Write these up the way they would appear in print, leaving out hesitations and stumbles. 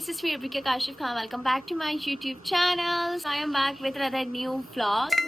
this is me Rubika Kashif Khan. Welcome back to my YouTube channel. So I am back with another new vlog.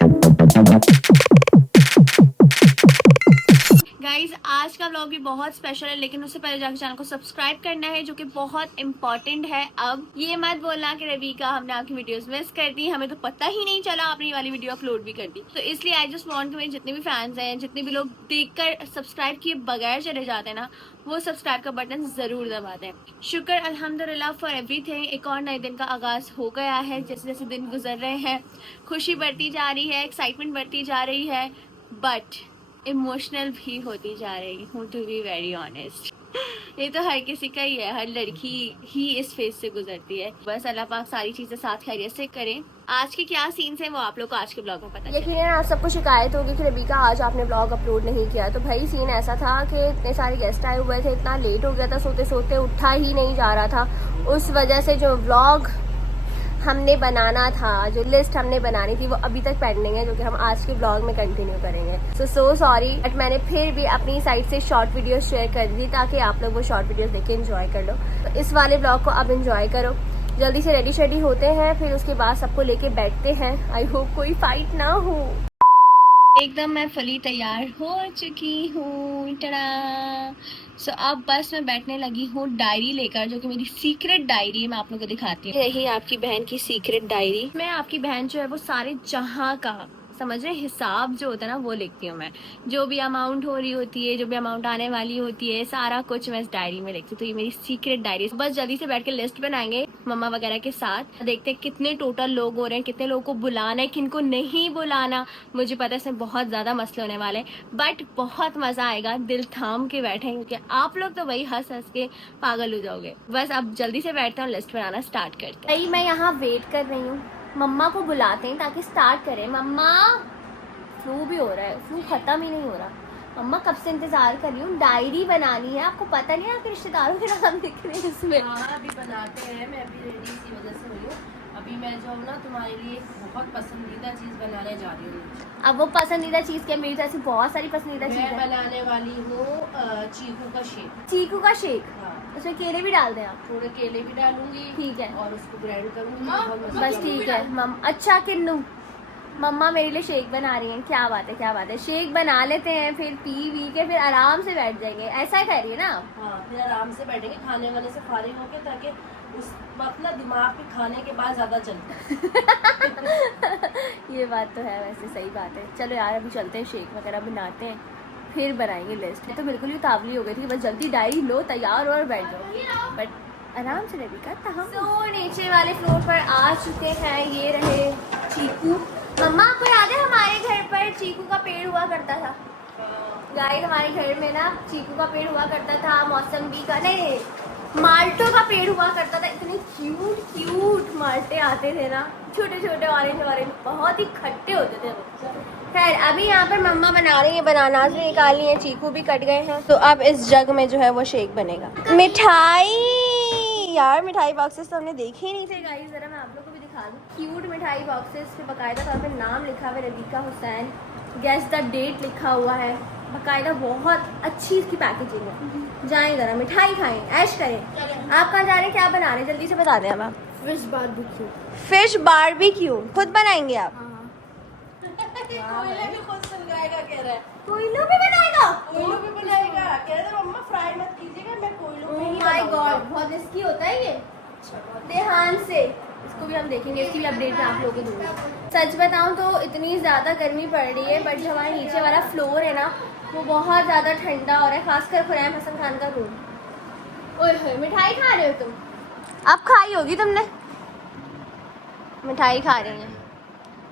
Guys आज का vlog भी बहुत special है, लेकिन उससे पहले जाकर चैनल को सब्सक्राइब करना है, जो कि बहुत इम्पोर्टेंट है। अब ये मत बोलना कि रविका हमने आपकी वीडियोस मिस कर दी, हमें तो पता ही नहीं चला आपने ये वाली वीडियो अपलोड भी कर दी। तो इसलिए आई जस्ट वांट कि मेरे जितने भी फैंस हैं, जितने भी लोग देखकर सब्सक्राइब किए बगैर चले जाते हैं ना, वो सब्सक्राइब का बटन जरूर दबा दें। शुक्र अल्हम्दुलिल्लाह फॉर एवरीथिंग। एक और नए दिन का आगाज हो गया है। जैसे जैसे दिन गुजर रहे हैं खुशी बढ़ती जा रही है, एक्साइटमेंट बढ़ती जा रही है, बट इमोशनल भी होती जा रही हूँ, टू बी वेरी ऑनेस्ट। ये तो हर किसी का ही है, हर लड़की ही इस फेज से गुजरती है। बस अल्लाह पाक सारी चीजें साथ खैरियत से करें। आज के क्या सीन्स हैं वो आप लोग को आज के ब्लॉग में पता है। यकीनन आप सबको शिकायत होगी कि रबीका आज आपने ब्लॉग अपलोड नहीं किया। तो भाई सीन ऐसा था कि इतने सारे गेस्ट आए हुए थे, इतना लेट हो गया था, सोते सोते उठा ही नहीं जा रहा था। उस वजह से जो व्लॉग हमने बनाना था, जो लिस्ट हमने बनानी थी, वो अभी तक पेंडिंग है, जो कि हम आज के ब्लॉग में कंटिन्यू करेंगे। सो सॉरी, बट मैंने फिर भी अपनी साइड से शॉर्ट वीडियो शेयर कर दी ताकि आप लोग वो शॉर्ट वीडियोस देख के एंजॉय कर लो। तो इस वाले ब्लॉग को अब एंजॉय करो। जल्दी से रेडी शेडी होते हैं, फिर उसके बाद सबको लेके बैठते हैं। आई होप कोई फाइट ना हो। एकदम मैं फुली तैयार हो चुकी हूँ। सो अब बस मैं बैठने लगी हूँ डायरी लेकर, जो कि मेरी सीक्रेट डायरी है। मैं आप लोगों को दिखाती हूँ। यही आपकी बहन की सीक्रेट डायरी। मैं आपकी बहन जो है वो सारे जहाँ का समझ रहे हिसाब जो होता है ना, वो लिखती हूँ मैं। जो भी अमाउंट हो रही होती है, जो भी अमाउंट आने वाली होती है, सारा कुछ मैं इस डायरी में लिखती हूँ। तो ये मेरी सीक्रेट डायरी है। बस जल्दी से बैठ के लिस्ट बनाएंगे मम्मा वगैरह के साथ। देखते हैं कितने टोटल लोग हो रहे हैं, कितने लोगों को बुलाना है, किनको नहीं बुलाना। मुझे पता है इसमें बहुत ज्यादा मसले होने वाले, बट बहुत मजा आएगा। दिल थाम के बैठे, क्योंकि आप लोग तो वही हंस हंस के पागल हो जाओगे। बस अब जल्दी से बैठते हैं, लिस्ट बनाना स्टार्ट करते हैं। मैं यहाँ वेट कर रही हूँ, मम्मा को बुलाते हैं ताकि स्टार्ट करें। मम्मा, फ्लू भी हो रहा है, फ्लू खत्म ही नहीं हो रहा। मम्मा कब से इंतजार कर रही हूँ, डायरी बनानी है। आपको पता नहीं है आपके रिश्तेदारों के नाम लिख रहे हैं इसमें। हाँ, अभी बनाते हैं। मैं अभी रेडी इसी वजह से हुई हूँ। अभी मैं जो हूँ ना, तुम्हारे लिए बहुत पसंदीदा चीज़ बनाने जा रही हूँ। अब वो पसंदीदा चीज़ क्या? मेरी ऐसी बहुत सारी पसंदीदा चीज़ मैं है। बनाने वाली हूँ चीकू का शेक। चीकू का शेक? हाँ, उसमें केले भी डाल दें आप? थोड़े केले भी डालूंगी। ठीक है, और उसको ग्राइंड करूँगी। बहुत मजा बस ठीक है। अच्छा किन्नू, मम्मा मेरे लिए शेक बना रही हैं। क्या बात है, क्या बात है। शेक बना लेते हैं, फिर पी के फिर आराम से बैठ जाएंगे। ऐसा कह रही है ना आप? हाँ, फिर आराम से बैठेंगे खाने वाने से फारिग होके, ताकि उस वक्त ना दिमाग पे खाने के बाद ज़्यादा चलता है। ये बात तो है, वैसे सही बात है। चलो यार अभी चलते हैं, शेक वगैरह बनाते हैं, फिर बनाएंगे लिस्ट। तो बिल्कुल ही उतावली हो गई थी, बस जल्दी डायरी लो, तैयार हो और बैठ जाओ। बट आराम से रेडी करता हम। तो नीचे वाले फ्लोर पर आ चुके हैं। ये रहे चीकू। मम्मा आपको याद है हमारे घर पर चीकू का पेड़ हुआ करता था? गाइस हमारे घर में ना चीकू का पेड़ हुआ करता था, मौसम्बी का नहीं, माल्टो का पेड़ हुआ करता था। इतने क्यूट क्यूट माल्टे आते थे ना, छोटे छोटे ऑरेंज ऑरेंज, बहुत ही खट्टे होते थे वो। खैर अभी यहाँ पर मम्मा बना रही है, बनानास भी निकाल ली है, चीकू भी कट गए हैं। तो अब इस जग में जो है वो शेक बनेगा। मिठाई, यार मिठाई बॉक्सेस तो हमने देखे ही नहीं थे गाइस। जरा मैं आप लोग को भी दिखा दूँ। क्यूट मिठाई बॉक्सेस पे बाकायदा तौर पे नाम लिखा हुआ है, रबीका हुसैन, गेस द डेट लिखा हुआ है, बाकायदा बहुत अच्छी इसकी पैकेजिंग है। जाएं जरा मिठाई खाएं, ऐश करें। आप कहाँ जा रहे हैं, क्या बना रहे हैं, जल्दी से बता दें। अब आप फिश बारबेक्यू। फिश बारबेक्यू खुद बनाएंगे आप? कोयले भी खुद सुलगाएगा कह रहा है। कोयलों पे बनाएगा? कोयलों पे बनाएगा कह रहे हैं। मम्मा फ्राई मत कीजिएगा, मैं कोयलों पे ही माय बनाऊंगा। गॉड, बहुत रिस्की होता है ये। ध्यान से इसको भी हम देखेंगे, इसकी भी अपडेट मैं आप लोगों को दूंगी। सच बताऊं तो इतनी ज़्यादा गर्मी पड़ रही है, बट जो हमारा नीचे वाला फ्लोर है ना, वो बहुत ज़्यादा ठंडा हो रहा है, खासकर खुरैम हसन खान का रूम। ओए होए, मिठाई खा रहे हो तुम? अब खाई होगी तुमने, मिठाई खा रही हैं।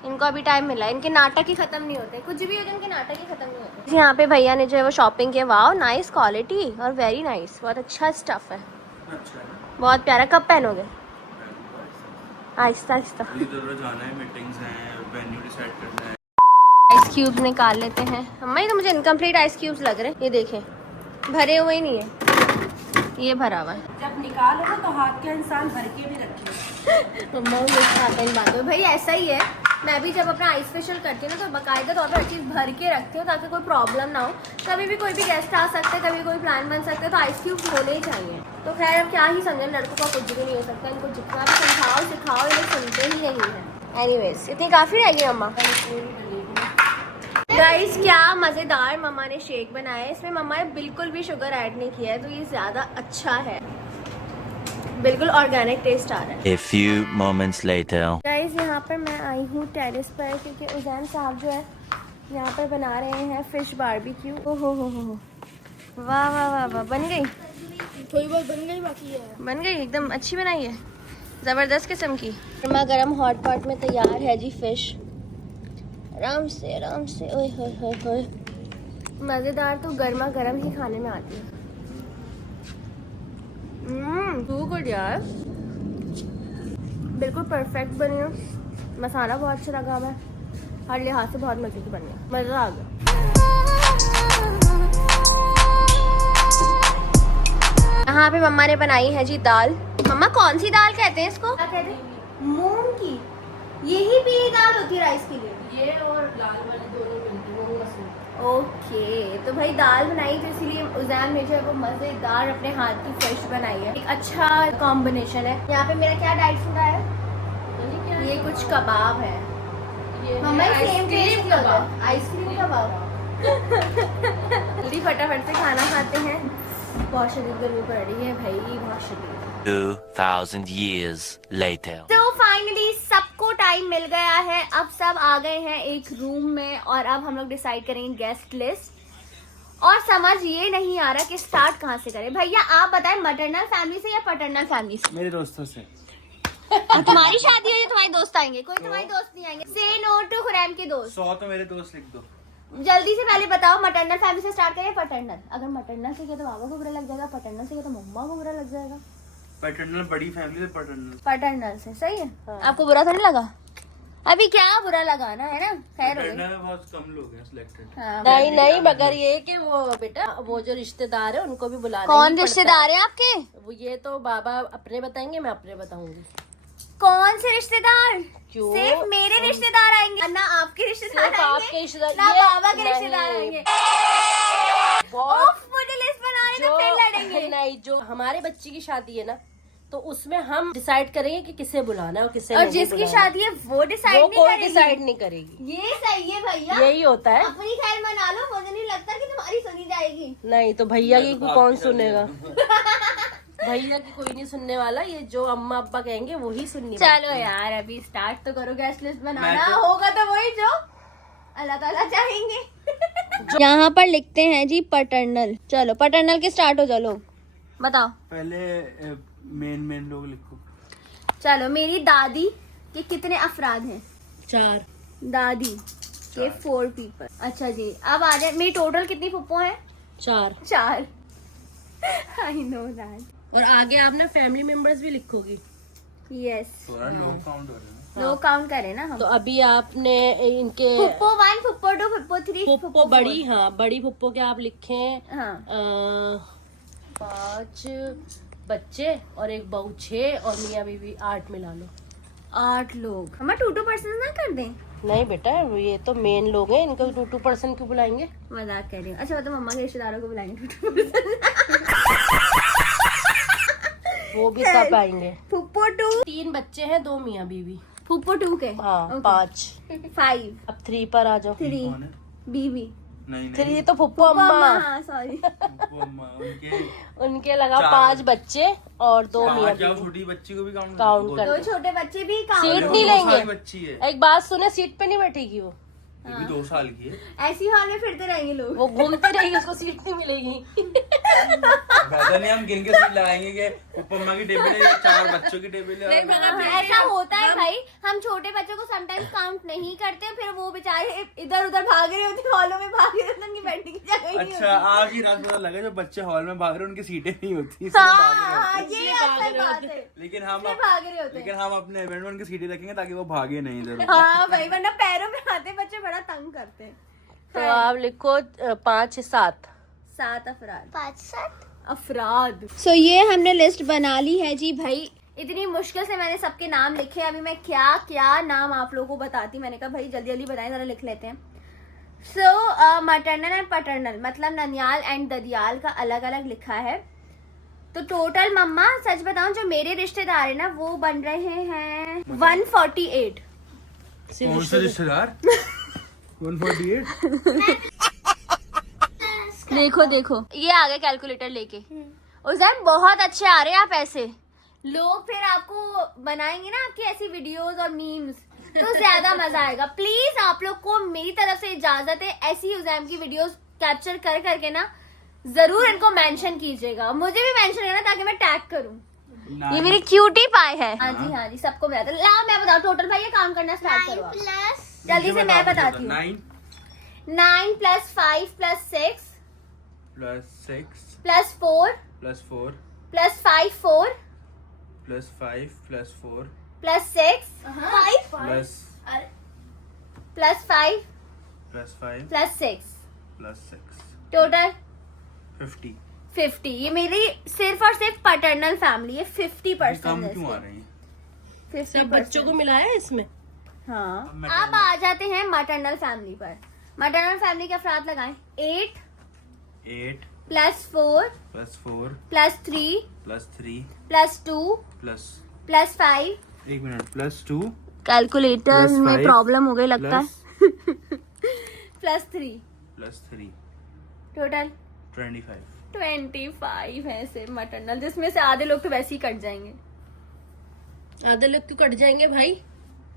इनको अभी टाइम मिला है, इनके नाटक ही खत्म नहीं होते, कुछ भी होते इनके नाटक ही खत्म नहीं होते। यहाँ पे भैया ने जो है वो शॉपिंग किया। वाओ, नाइस क्वालिटी और वेरी नाइस, बहुत अच्छा स्टफ है, बहुत प्यारा। कब पहनोगे? आहिस्ता आहिस्ता। जाना है, मीटिंग्स हैं, वेन्यू डिसाइड करना है। आइस क्यूब्स निकाल लेते हैं। अम्मा ये तो मुझे इनकम्प्लीट आइस क्यूब्स लग रहे हैं। ये देखें, भरे हुए ही नहीं है, ये भरा हुआ है। जब निकालो ना तो हाथ के इंसान भर के भी रखे। मम्मा इन बातों। भाई ऐसा ही है, मैं भी जब अपना आइस फेशियल करती हूँ ना तो बाकायदा तौर पर हर चीज़ भर के रखती हूँ ताकि कोई प्रॉब्लम ना हो। कभी भी कोई भी गेस्ट आ सकते हैं, कभी कोई प्लान बन सकता है, तो आइस क्यूब होने ही चाहिए। तो खैर अब क्या ही समझे, लड़कों का कुछ भी नहीं हो सकता, इनको जितना भी समझाओ सिखाओ ये लोग सुनते ही नहीं है। एनीवेज इतनी काफ़ी रहेगी मम्मा। गाइस क्या मज़ेदार मम्मा ने शेक बनाया है। इसमें मम्मा ने बिल्कुल भी शुगर ऐड नहीं किया है, तो ये ज़्यादा अच्छा है, बिल्कुल ऑर्गेनिक टेस्ट आ रहा है। A few moments later. Guys यहाँ पर मैं आई हूँ टेरेस पर क्योंकि उज़ैन साहब जो है यहाँ पर बना रहे हैं फिश बारबेक्यू। ओ हो वाह वाह वाह वाह, बन गई? थोड़ी बहुत बन गई, बाकी है। बन गई एकदम अच्छी बनाई है, ज़बरदस्त किस्म की। गर्मा गर्म हॉट पॉट में तैयार है जी फिश। आराम से ओए होए होए होए, मज़ेदार तो गर्मा गर्म ही खाने में आती है। टू गुड यार, बिल्कुल परफेक्ट बनी है। मसाला बहुत अच्छा लगा हमें, हर लिहाज से बहुत मजे की बनी है, मज़ा आ गया। यहाँ पे मम्मा ने बनाई है जी दाल। मम्मा कौन सी दाल कहते हैं इसको? क्या कहते हैं? मूंग की। यही पीली दाल होती है राइस के लिए? ये और लाल वाली दोनों मिलती है, मूंग मसूर। ओके, तो भाई दाल बनाई तो इसीलिए उज़ैन ने जो है वो मजेदार अपने हाथ की फिश बनाई है। एक अच्छा कॉम्बिनेशन है। यहाँ पे मेरा क्या डाइट फूड है? ये कुछ कबाब है। मम्मा सेम टेस्ट लगा, आइसक्रीम कबाब। जल्दी फटाफट से खाना खाते हैं, बहुत शदीद गर्मी पड़ रही है भाई, बहुत शदीद। 2000 years later. तो फाइनली सबको टाइम मिल गया है, अब सब आ गए हैं एक रूम में और अब हम लोग डिसाइड करेंगे गेस्ट लिस्ट। और समझ ये नहीं आ रहा कि स्टार्ट कहाँ से करें। भैया आप बताएं, मैटरनल फैमिली से या पैटर्नल फैमिली से? मेरे दोस्तों से। अब तुम्हारी शादी हुई है, तुम्हारे दोस्त आएंगे? कोई तुम्हारे दोस्त नहीं आएंगे। से नो टू खुरैम के दोस्त। 100 तो मेरे दोस्त लिख दो। जल्दी से पहले बताओ, मैटरनल फैमिली से स्टार्ट करें पैटर्नल? अगर मैटरनल से किया तो बाबा को बुरा लग जाएगा, पैटर्नल से किया तो मम्मा को बुरा लग जाएगा। पैटर्नल बड़ी फैमिली से पैटर्नल। पैटर्नल से सही है। हाँ। आपको बुरा तो नहीं लगा? अभी क्या बुरा लगाना है ना, खैर हो गई। पैटर्नल में बहुत कम लोग हैं सिलेक्टेड। हाँ, नहीं मगर ये कि वो बेटा वो जो रिश्तेदार है उनको भी बुलाना कौन ही पड़ता रिश्तेदार है आपके? वो ये तो बाबा अपने बताएंगे, मैं अपने बताऊंगी। कौन से रिश्तेदार? क्यों? सिर्फ मेरे रिश्तेदार आएंगे ना आपके रिश्तेदार सिर्फ आएंगे? आपके रिश्तेदार, ना ये बाबा के नहीं। रिश्तेदार आएंगे? बहुत ओफ, मुझे लिस्ट बनाने तो फिर लड़ेंगे। नहीं, जो हमारे बच्ची की शादी है ना तो उसमें हम डिसाइड करेंगे कि किसे बुलाना है और किसे और नहीं जिसकी बुलाना। शादी है वो डिसाइड वो नहीं कोई करेगी। डिसाइड नहीं करेगी। ये सही है भैया, यही होता है। अपनी खैर मना लो, मुझे नहीं लगता कि तुम्हारी सुनी जाएगी। नहीं तो भैया की कौन सुनेगा? भैया की कोई नहीं सुनने वाला, ये जो अम्मा अब्बा कहेंगे वही सुननी। चलो यार अभी स्टार्ट तो करो, गेस्ट लिस्ट बनाना मैं तो- होगा तो वही जो अल्लाह ताला चाहेंगे। यहाँ पर लिखते हैं जी पैटर्नल। चलो पैटर्नल के स्टार्ट हो, चलो बताओ। पहले मेन लोग लिखो। चलो, मेरी दादी के कितने अफराद हैं? 4। दादी के 4 पीपल। अच्छा जी, अब आ जाए, मेरी टोटल कितनी फुप्पो हैं? 4। 4। I know that. और आगे आप ना फैमिली मेंबर्स भी लिखोगी। यस, थोड़ा लोग काउंट हो रहे हैं। लोग काउंट करें ना हम। तो अभी आपने इनके फुप्पो 1, फुप्पो 2, फुप्पो 3, फुप्पो बड़ी, हाँ बड़ी फुप्पो के आप लिखें हाँ 5 बच्चे और एक बहू 6 और मियाँ बीवी 8 मिला लो। 8 लोग। हम 2 पर्सन ना कर दें? नहीं बेटा, ये तो मेन लोग हैं, इनको 2 पर्सन क्यों बुलाएंगे? मजाक कर रही हूँ। अच्छा मतलब मम्मा के रिश्तेदारों को बुलाएंगे 2 पर्सन। वो भी सब आएंगे। फुप्पो 2, 3 बच्चे हैं, 2 मियाँ बीवी। फुप्पो 2 के हाँ 5। 5, अब 3 पर आ जाओ। 3 कौन है? बीवी। नहीं 3 तो फुप्पो अम्मा, हाँ सॉरी। वो अम्मा, उनके उनके लगा 4 5 बच्चे और 2 मियाँ क्या बीवी। छोटी बच्ची को भी काउंट काउंट कर 2 छोटे बच्चे भी काम। सीट वो नहीं 2 साल लेंगे। बच्ची है, एक बात सुने, सीट पे नहीं बैठेगी वो ये भी 2 साल की है। ऐसी हॉल में फिरते रहेंगे लोग। वो घूमती रहेगी, उसको सीट नहीं मिलेगी। बेहतर नहीं हम गिन के सीट लगाएंगे कि पम्मा की टेबल है, 4 बच्चों की टेबल है। हाँ, ऐसा होता है भाई, हम छोटे बच्चों को समटाइम्स काउंट नहीं करते, फिर वो बेचारे इधर उधर भाग रहे होते, हॉलों में भाग रहे होते, उनकी बैठने की जगह ही नहीं अच्छा, होती। आज ही रात पता लगा जब बच्चे हॉल में भाग रहे हैं उनकी सीटें नहीं होती, इसलिए भाग रहे हाँ, होते। ये असल बात है। लेकिन हम इसलिए भाग रहे होते हैं। लेकिन हम अपने इवेंट में उनकी सीटें रखेंगे ताकि वो भागे नहीं इधर उधर। हाँ भाई, वरना पैरों में आते बच्चे बड़ा तंग करते हैं। तो आप लिखो 5 7 7 अफराद। 5-7 अफराद। सो ये हमने लिस्ट बना ली है जी भाई। इतनी मुश्किल से मैंने सबके नाम लिखे। अभी मैं क्या क्या नाम आप लोगों को बताती। मैंने कहा भाई जल्दी जल्दी बताएं, जरा लिख लेते हैं। सो मैटरनल एंड पैटर्नल मतलब ननियाल एंड ददियाल का अलग अलग लिखा है। तो टोटल मम्मा सच बताऊं जो मेरे रिश्तेदार है ना वो बन रहे हैं 148। कौन से रिश्तेदार? 148? देखो देखो ये आ गए कैलकुलेटर लेके। उज़ैम बहुत अच्छे आ रहे हैं आप ऐसे। लोग फिर आपको बनाएंगे ना आपकी ऐसी वीडियोस और मीम्स, तो ज्यादा मजा आएगा। प्लीज आप लोग को मेरी तरफ से इजाजत है, ऐसी उज़ैम की वीडियोस कैप्चर कर करके ना जरूर इनको मेंशन कीजिएगा। मुझे भी मेंशन करना ताकि मैं टैग करूं। ये मेरी क्यूटी पाई है। हाँ जी सबको मैं बताऊँ टोटल भाई ये काम करना स्टार्ट करो आप। जल्दी से मैं बताती हूँ। 9 + 5 + 6 +6 +4 +4 +5 4 +5 +4 +6 +5 +5 +6 +6 टोटल 50। ये मेरी सिर्फ और सिर्फ पैटर्नल फैमिली है। 50% कम क्यों आ रहे हैं? 50% बच्चों को मिलाया इसमें। हाँ अब अब आ जाते हैं मैटरनल फैमिली पर। मैटरनल फैमिली के अफराद लगाएं 8 +4 +4 +3 +3 +2 +5 एक मिनट +2 कैलकुलेटर Plus में 5 प्रॉब्लम हो गई लगता है। +3 +3 टोटल 25 है सिर्फ मैटरनल, जिसमें से आधे लोग तो वैसे ही कट जाएंगे। आधे लोग क्यों कट जाएंगे भाई?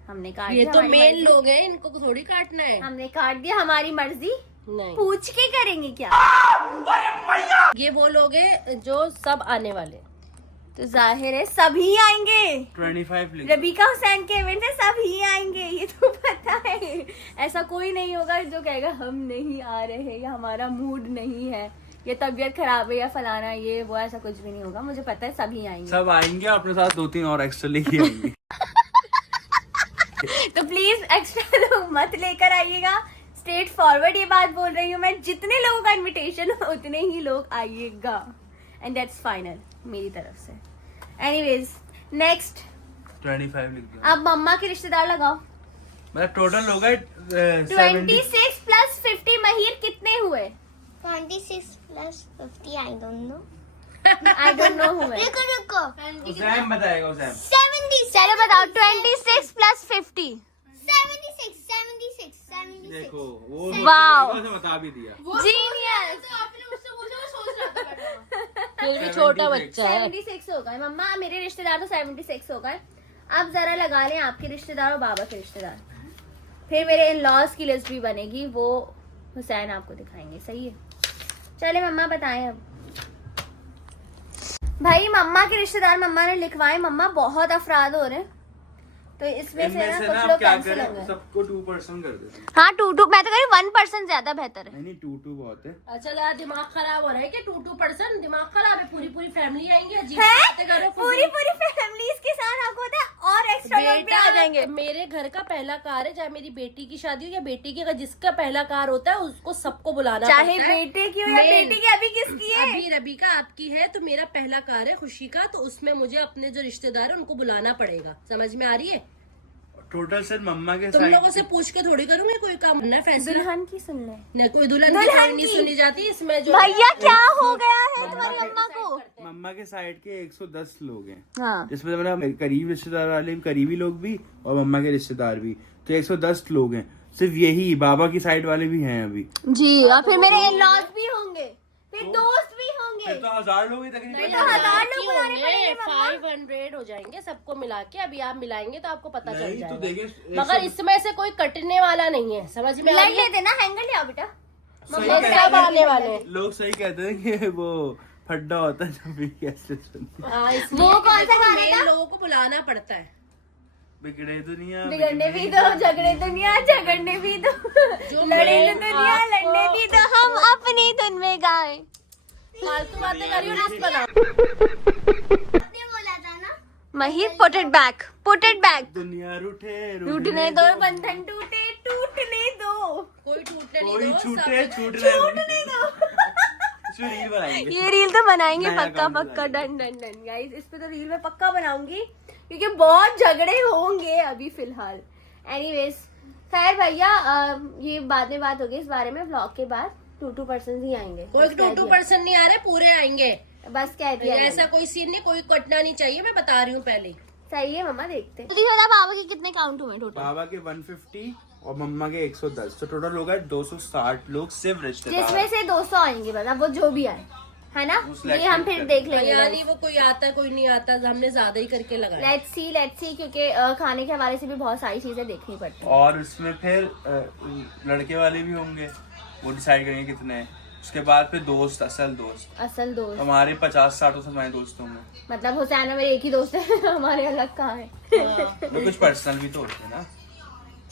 हमने काट ये दिया, तो हमारी मेन मर्जी। लोग हैं, इनको थोड़ी काटना है। हमने काट दिया, हमारी मर्जी। नहीं, पूछ के करेंगे क्या? ये वो लोग हैं जो सब आने वाले। तो जाहिर है सभी आएंगे। 25 लिख। रबीका हुसैन के इवेंट है, सभी आएंगे, ये तो पता है। ऐसा कोई नहीं होगा जो कहेगा हम नहीं आ रहे या हमारा मूड नहीं है या तबीयत खराब है या फलाना ये वो, ऐसा कुछ भी नहीं होगा। मुझे पता है सभी आएंगे। सब आएंगे, अपने साथ 2-3 और एक्स्ट्रा लेके आएंगे। तो प्लीज एक्स्ट्रा लोग मत लेकर आइएगा। स्ट्रेट फॉरवर्ड ये बात बोल रही हूँ मैं, जितने लोगों का इनविटेशन उतने ही लोग आइएगा एंड दैट्स फाइनल मेरी तरफ से। एनीवेज नेक्स्ट 25 लिख दिया। अब मम्मा के रिश्तेदार लगाओ। मतलब टोटल हो गए 26 + 50 महीर कितने हुए? 26 + 50 I don't know. I don't know हुए। रुको उज़ैम बताएगा उज़ैम। 76 चलो बताओ 26 + 50 76 देखो वो वाओ। बता भी दिया। जीनियस। फिर भी छोटा बच्चा है। 76 हो गए मम्मा, मेरे रिश्तेदार तो 76 हो गए। अब जरा लगा लें आपके रिश्तेदार और बाबा के रिश्तेदार, फिर मेरे इन लॉज की लिस्ट भी बनेगी, वो हुसैन आपको दिखाएंगे। सही है, चले मम्मा बताएं अब। भाई मम्मा के रिश्तेदार मम्मा ने लिखवाए। मम्मा बहुत अफराद हो रहे हैं, तो इसमें से ना कुछ लोग कैंसिल हो गए। सबको 2% कर देते हैं। हाँ 2 मैं तो कह रही 1% ज्यादा बेहतर है। नहीं 2 बहुत है। अच्छा यार दिमाग खराब हो रहा है क्या? 2% दिमाग खराब है। पूरी फैमिली आएंगी, अजीब है? बातें करो। पूरी फैमिलीज के साथ आपको होता है और एक्स्ट्रा लोग भी आ जाएंगे। मेरे घर का पहला कार है, चाहे मेरी बेटी की शादी हो या बेटी की, अगर जिसका पहला कार होता है उसको सबको बुलाना चाहे पड़ता है। बेटे की हो या बेटी की। अभी किसकी है? अभी रबीका आपकी है, तो मेरा पहला कार है खुशी का, तो उसमें मुझे अपने जो रिश्तेदार है उनको बुलाना पड़ेगा। समझ में आ रही है? टोटल सिर्फ मम्मा के तुम साइड लोगों से पूछ के थोड़ी करूंगी कोई काम ना फैसला। दुल्हन की सुन ले। नहीं, कोई दुल्हन दुल्हन नहीं की। सुनी जाती इसमें। जो भैया क्या हो गया है तुम्हारी अम्मा को? मम्मा के साइड के 110 लोग हैं, हाँ जिसमें मेरा करीब रिश्तेदार वाले करीबी लोग भी और मम्मा के रिश्तेदार भी, तो 110 लोग हैं। सिर्फ यही बाबा की साइड वाले भी हैं अभी। जी, और फिर मेरे इन-लॉज भी होंगे, फिर दोस्त भी होंगे, फिर तो 1000 लोग ही तकरीबन। तो 1000 लोग बुलाने पड़ेंगे मम्मा। 500 हो जाएंगे सबको मिला के। अभी आप मिलाएंगे तो आपको पता चल नहीं तो जाएगा। देखिए मगर इसमें से कोई कटने वाला नहीं है। समझ में आ लड़ रही है? लेते ना, हैंगर ले आओ बेटा। सही ये कहते सब हैं। आने वाले हैं। लोग सही कहते हैं कि वो फड्डा होता है जब भी कैसे सुनते। हाँ, इसलिए वो कौन सा देखो, गाना मेन था? लोगों को बुलाना पड़ता है। बिगड़े दुनिया बिगड़ने भी दो, झगड़े दुनिया झगड़ने भी दो, लड़े मैं दुनिया आपको- लड़ने भी दो, हम अपनी धुन में गाएं। फालतू बातें करियो, लिस्ट बनाओ। ने बोला था ना महिर पुट इट बैक दुनिया रूठे टूटने दो, बंधन टूटे टूटने दो, कोई टूटने कोई नहीं दो। छूटे सब- छूटने टूटने दो। इसमें रील बनाएंगे। ये रील तो बनाएंगे नया पक्का account पक्का, डन डन डन गाइस। इस पे तो रील में पक्का बनाऊंगी क्योंकि बहुत झगड़े होंगे अभी फिलहाल। एनीवेज खैर भैया, ये बाद में बात होगी इस बारे में। व्लॉग के बाद 2 पर्सन ही आएंगे। कोई 2% नहीं आ रहे, पूरे आएंगे। बस कह दिया ऐसा कोई सीन नहीं, कोई कटना नहीं चाहिए, मैं बता रही हूँ पहले। सही है मम्मा, देखते हैं। बाबा के कितने काउंट हुए टोटल? बाबा के 150 और मम्मा के 110, तो टोटल होगा 260 लोग सिर्फ रिश्तेदार। जिसमें से 200 आएंगे, मतलब वो जो भी आए, है ना? वो ये हम फिर देख लेंगे। यानी वो कोई आता है कोई नहीं आता, हमने ज्यादा ही करके लगाया। लेट्स सी क्योंकि खाने के हवाले से भी बहुत सारी चीजें देखनी पड़ती हैं। और उसमें फिर लड़के वाले भी होंगे, वो डिसाइड करेंगे कितने हैं। उसके बाद फिर दोस्त, असल दोस्त हमारे 50-60 से हमारे दोस्त होंगे। मतलब हुसैन और मेरे एक ही दोस्त है हमारे अलग कहाँ है? तो कुछ पर्सनल भी तो होते हैं ना।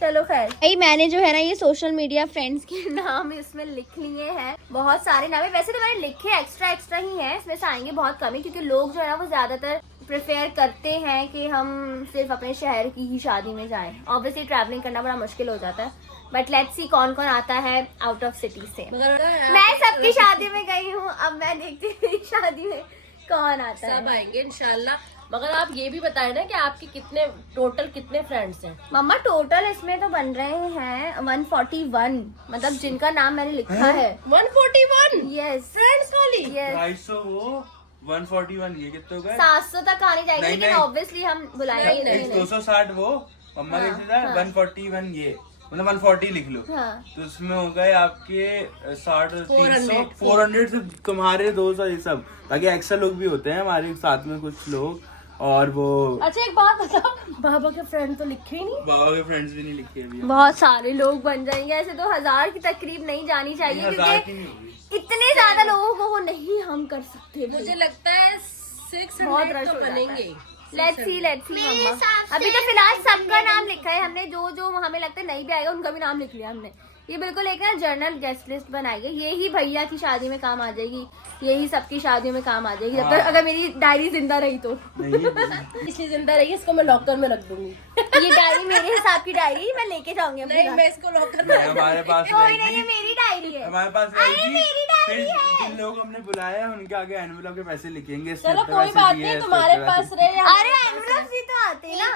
चलो खैर, भाई मैंने जो है ना ये सोशल मीडिया फ्रेंड्स के नाम इसमें लिख लिए हैं। बहुत सारे नाम है, वैसे तो मैंने लिखे एक्स्ट्रा ही है, इसमें से आएंगे बहुत कम ही, क्योंकि लोग जो है ना वो ज्यादातर प्रेफर करते हैं कि हम सिर्फ अपने शहर की ही शादी में जाएं। ऑब्वियसली ट्रैवलिंग करना बड़ा मुश्किल हो जाता है, बट लेट्स सी कौन कौन आता है आउट ऑफ सिटी से। मैं सबकी शादी में गई हूँ, अब मैं देखती हूँ मेरी शादी में कौन आता है। सब आएंगे इंशाल्लाह। मगर आप ये भी बताएं ना कि आपके कितने फ्रेंड्स हैं? मम्मा टोटल इसमें तो बन रहे हैं 141, मतलब जिनका नाम मैंने लिखा है 141 यस फ्रेंड्स वाली। यस 250 वो 141, ये कितने हो गए? 700 तक आने जाएगी, नहीं, लेकिन नहीं। ऑब्वियसली हम बुलाएंगे नहीं। 260 वो मम्मा के रिश्तेदार, 141 ये, मतलब 140 लिख लो। हाँ। तो उसमें हो गए आपके 60, 300, 400 से तुम्हारे 200 ये सब, ताकि एक्स्ट्रा लोग भी होते हैं हमारे साथ में कुछ लोग। और वो अच्छा एक बात बताओ, बाबा के फ्रेंड तो लिखे ही नहीं। बाबा के फ्रेंड्स भी नहीं लिखे अभी। बहुत सारे लोग बन जाएंगे, ऐसे तो 1000 की तकरीब नहीं जानी चाहिए, 1000 की क्योंकि नहीं होगी। इतने ज्यादा लोगों को वो नहीं हम कर सकते। मुझे लगता है बहुत 600 रश तो हो जाता है। बनेंगे। लेट्स सी मम्मा। अभी तो फिलहाल सबका नाम लिखा है हमने, जो हमें लगता है नहीं भी आएगा उनका भी नाम लिख लिया हमने। ये बिल्कुल एक ना जर्नल गेस्ट लिस्ट बनाई है, यही भैया की शादी में काम आ जाएगी, यही सबकी शादियों में काम आ जाएगी, जब तक अगर मेरी डायरी जिंदा रही तो। नहीं, इसलिए जिंदा रही, इसको मैं लॉकर में रख दूंगी। ये डायरी मेरे हिसाब की डायरी, मैं लेके जाऊंगी अपने नहीं, घर। मैं इसको लॉकर में हमारे पास कोई नहीं, ये रहेगी, मेरी डायरी है। हमारे पास अरे रहेगी। मेरी डायरी फिर है। जिन लोग हमने बुलाया है उनके आगे एनवेलप के पैसे लिखेंगे। इसमें चलो इतने कोई पैसे बात दिए, नहीं, इसमें तुम्हारे इतने पास पैसे- रहे या अरे एनवलप भी तो आते ना,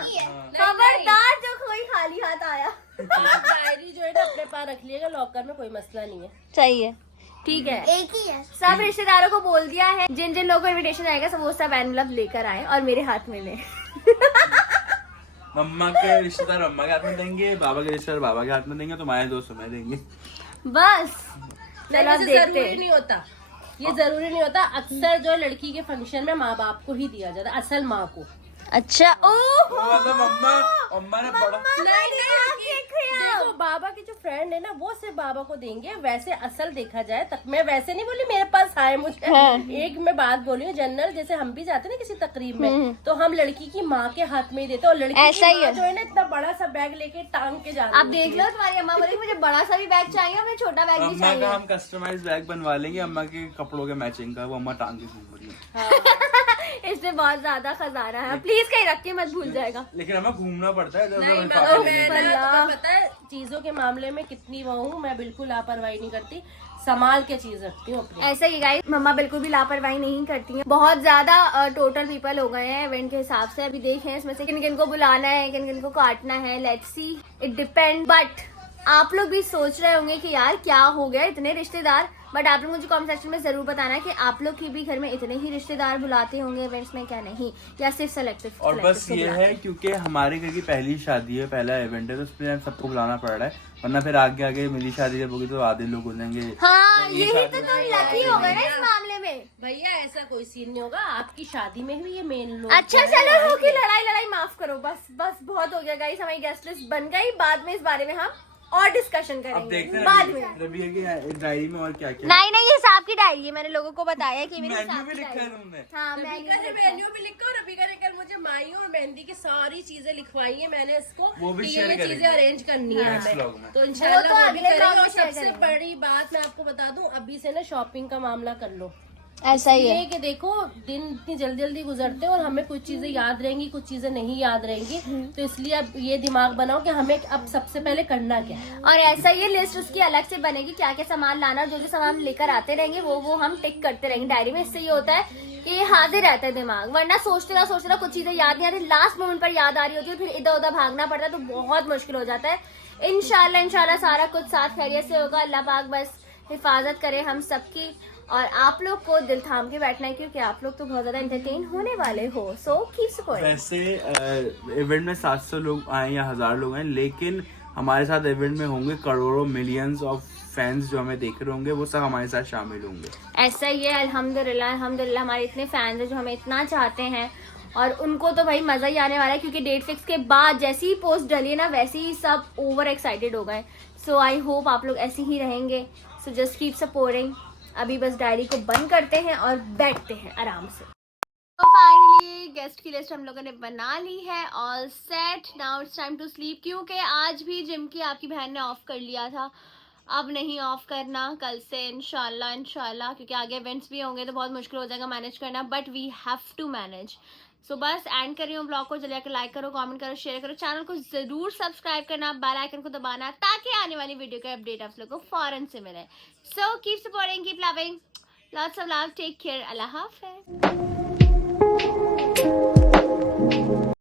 खबरदार जो कोई खाली हाथ आया। डायरी जो है ना अपने पास रख लिएगा लॉकर में, कोई मसला नहीं है। सही है, ठीक है। एक ही है। सब रिश्तेदारों को बोल दिया है, जिन जिन लोगों को इनविटेशन आएगा सब वो सब एनवलप लेकर आए और मेरे हाथ में ले। मम्मा के रिश्तेदार मम्मा के हाथ में देंगे, बाबा के रिश्तेदार बाबा के हाथ में देंगे, तुम्हारे दोस्त तुम्हें देंगे। बस चलो अब लेकिन देखते जरूरी हैं। नहीं होता, ये जरूरी नहीं होता। अक्सर जो लड़की के फंक्शन में माँ बाप को ही दिया जाता है, असल माँ को। अच्छा मतलब मम्मा ने बड़ा देखो बाबा के जो फ्रेंड है ना वो सिर्फ बाबा को देंगे। वैसे असल देखा जाए तक, मैं वैसे नहीं बोली मेरे पास आए मुझे। एक मैं बात बोली हूँ जनरल, जैसे हम भी जाते ना किसी तकरीब में तो हम लड़की की माँ के हाथ में ही देते, और लड़की ऐसा की ही माँ है। जो है ना इतना बड़ा सा बैग लेके टांग के जाती आप देख लो, तुम्हारी अम्मा बोली मुझे बड़ा सा भी बैग चाहिए, मुझे छोटा बैग भी अम्मा का चाहिए। हम कस्टमाइज बैग बनवा लेंगे अम्मा के कपड़ों के मैचिंग का, वो अम्मा टांग के घूम रही है। इसमें बहुत ज्यादा खजाना है, प्लीज कहीं रख के मत भूल जाएगा। लेकिन हमें घूमना पड़ता है, नहीं, इधर-उधर मगर पापा मैं लेने। ना, तुम्हें पता है चीजों के मामले में कितनी वो हूँ, मैं बिल्कुल लापरवाही नहीं करती, संभाल के चीज रखती हूँ अपनी। ऐसा ही गाइस, मम्मा बिल्कुल भी लापरवाही नहीं करती हैं। बहुत ज्यादा टोटल पीपल हो गए हैं इवेंट के हिसाब से। अभी देखें इसमें से किन किन को बुलाना है, किन किन को काटना है, let's see, it depend. But आप लोग भी सोच रहे होंगे कि यार क्या हो गया इतने रिश्तेदार, बट आप लोग मुझे कमेंट सेक्शन में जरूर बताना कि आप लोग की भी घर में इतने ही रिश्तेदार बुलाते होंगे इवेंट्स में, क्या नहीं, या सिर्फ सेलेक्टिव। और बस ये है क्योंकि हमारे घर की पहली शादी है, पहला इवेंट है, तो उसमें सबको बुलाना पड़ रहा है, वरना फिर आगे आगे मेरी शादी जब होगी तो आधे लोग हो जाएंगे। हाँ, ये यही शादी तो तुम में लकी हो गए ना इस मामले में। भैया ऐसा कोई सीन नहीं होगा, आपकी शादी में भी ये मेन लोग। अच्छा चलो होगी, लड़ाई माफ करो, बस बहुत हो गया गाइस, हमारी गेस्ट लिस्ट बन गई। बाद में इस बारे में हम और डिस्कशन अब करेंगे देखते बाद हैं में। रबिया की डायरी में और क्या क्या। नहीं ये हिसाब की डायरी है, मैंने लोगों को बताया कि मेरे मेन्यू हिसाब भी की लिखा है डायरी। तुमने। हाँ रबिका मेन्यू ने लिखा है। मेन्यू भी लिखा, और रबिका ने कल मुझे माई और मेहंदी की सारी चीजें लिखवाई है मैंने इसको, वो भी कि शेयर ये चीजें करेंगे। अरेंज करनी है Next हमें, vlog में। तो वो इंशाल्लाह तो वो भी अगले करेंगे। vlog में और share सबसे करेंगे। बड़ी बात मैं आपको बता दूं, अभी से ना शॉपिंग का मामला कर लो, ऐसा ही है। ये कि देखो दिन इतनी जल्दी जल्दी गुजरते हैं और हमें कुछ चीजें याद रहेंगी, कुछ चीजें नहीं याद रहेंगी, तो इसलिए अब ये दिमाग बनाओ कि हमें अब सबसे पहले करना क्या है। और ऐसा ये लिस्ट उसकी अलग से बनेगी, क्या क्या सामान लाना, जो जो सामान लेकर आते रहेंगे वो हम टिक करते रहेंगे डायरी में। इससे ये होता है कि हाजिर रहता है दिमाग, वरना सोचते रहो कुछ चीजें याद नहीं आती, लास्ट मोमेंट पर याद आ रही होती है, फिर इधर उधर भागना पड़ता है, तो बहुत मुश्किल हो जाता है। इंशाल्लाह सारा कुछ साथ खैरियत से होगा। अल्लाह पाक बस हिफाजत करे हम सबकी, और आप लोग को दिल थाम के बैठना है, क्योंकि आप लोग तो बहुत ज्यादा एंटरटेन होने वाले हो। सो कीप सपोर्टिंग। वैसे इवेंट में 700 लोग आए या 1000 लोग आए, लेकिन हमारे साथ इवेंट में होंगे करोड़ों मिलियंस ऑफ फैंस जो हमें देख रहे होंगे, वो सब हमारे साथ शामिल होंगे। ऐसा ही है। अल्हम्दुलिल्लाह हमारे इतने फैंस हैं जो हमें इतना चाहते हैं, और उनको तो भाई मजा ही आने वाला है, क्योंकि डेट फिक्स के बाद जैसी ही पोस्ट डली है ना, वैसे ही सब ओवर एक्साइटेड हो गए। सो आई होप आप लोग ऐसे ही रहेंगे। So just keep supporting. अभी बस डायरी को बंद करते हैं और बैठते हैं आराम से। तो फाइनली गेस्ट की लिस्ट हम लोगों ने बना ली है, all set. Now it's time to sleep, क्योंकि आज भी जिम की आपकी बहन ने ऑफ कर लिया था, अब नहीं ऑफ करना, कल से इंशाल्लाह, क्योंकि आगे इवेंट्स भी होंगे तो बहुत मुश्किल हो जाएगा मैनेज करना, but we have to manage. So बस एंड कर रही हूँ ब्लॉग को। जल्दी आकर लाइक करो, कमेंट करो, शेयर करो, चैनल को जरूर सब्सक्राइब करना, बेल आइकन को दबाना, ताकि आने वाली वीडियो का अपडेट आप लोगों को फौरन से मिले। So keep supporting, keep loving, lots of love, take care, अल्लाह हाफिज़।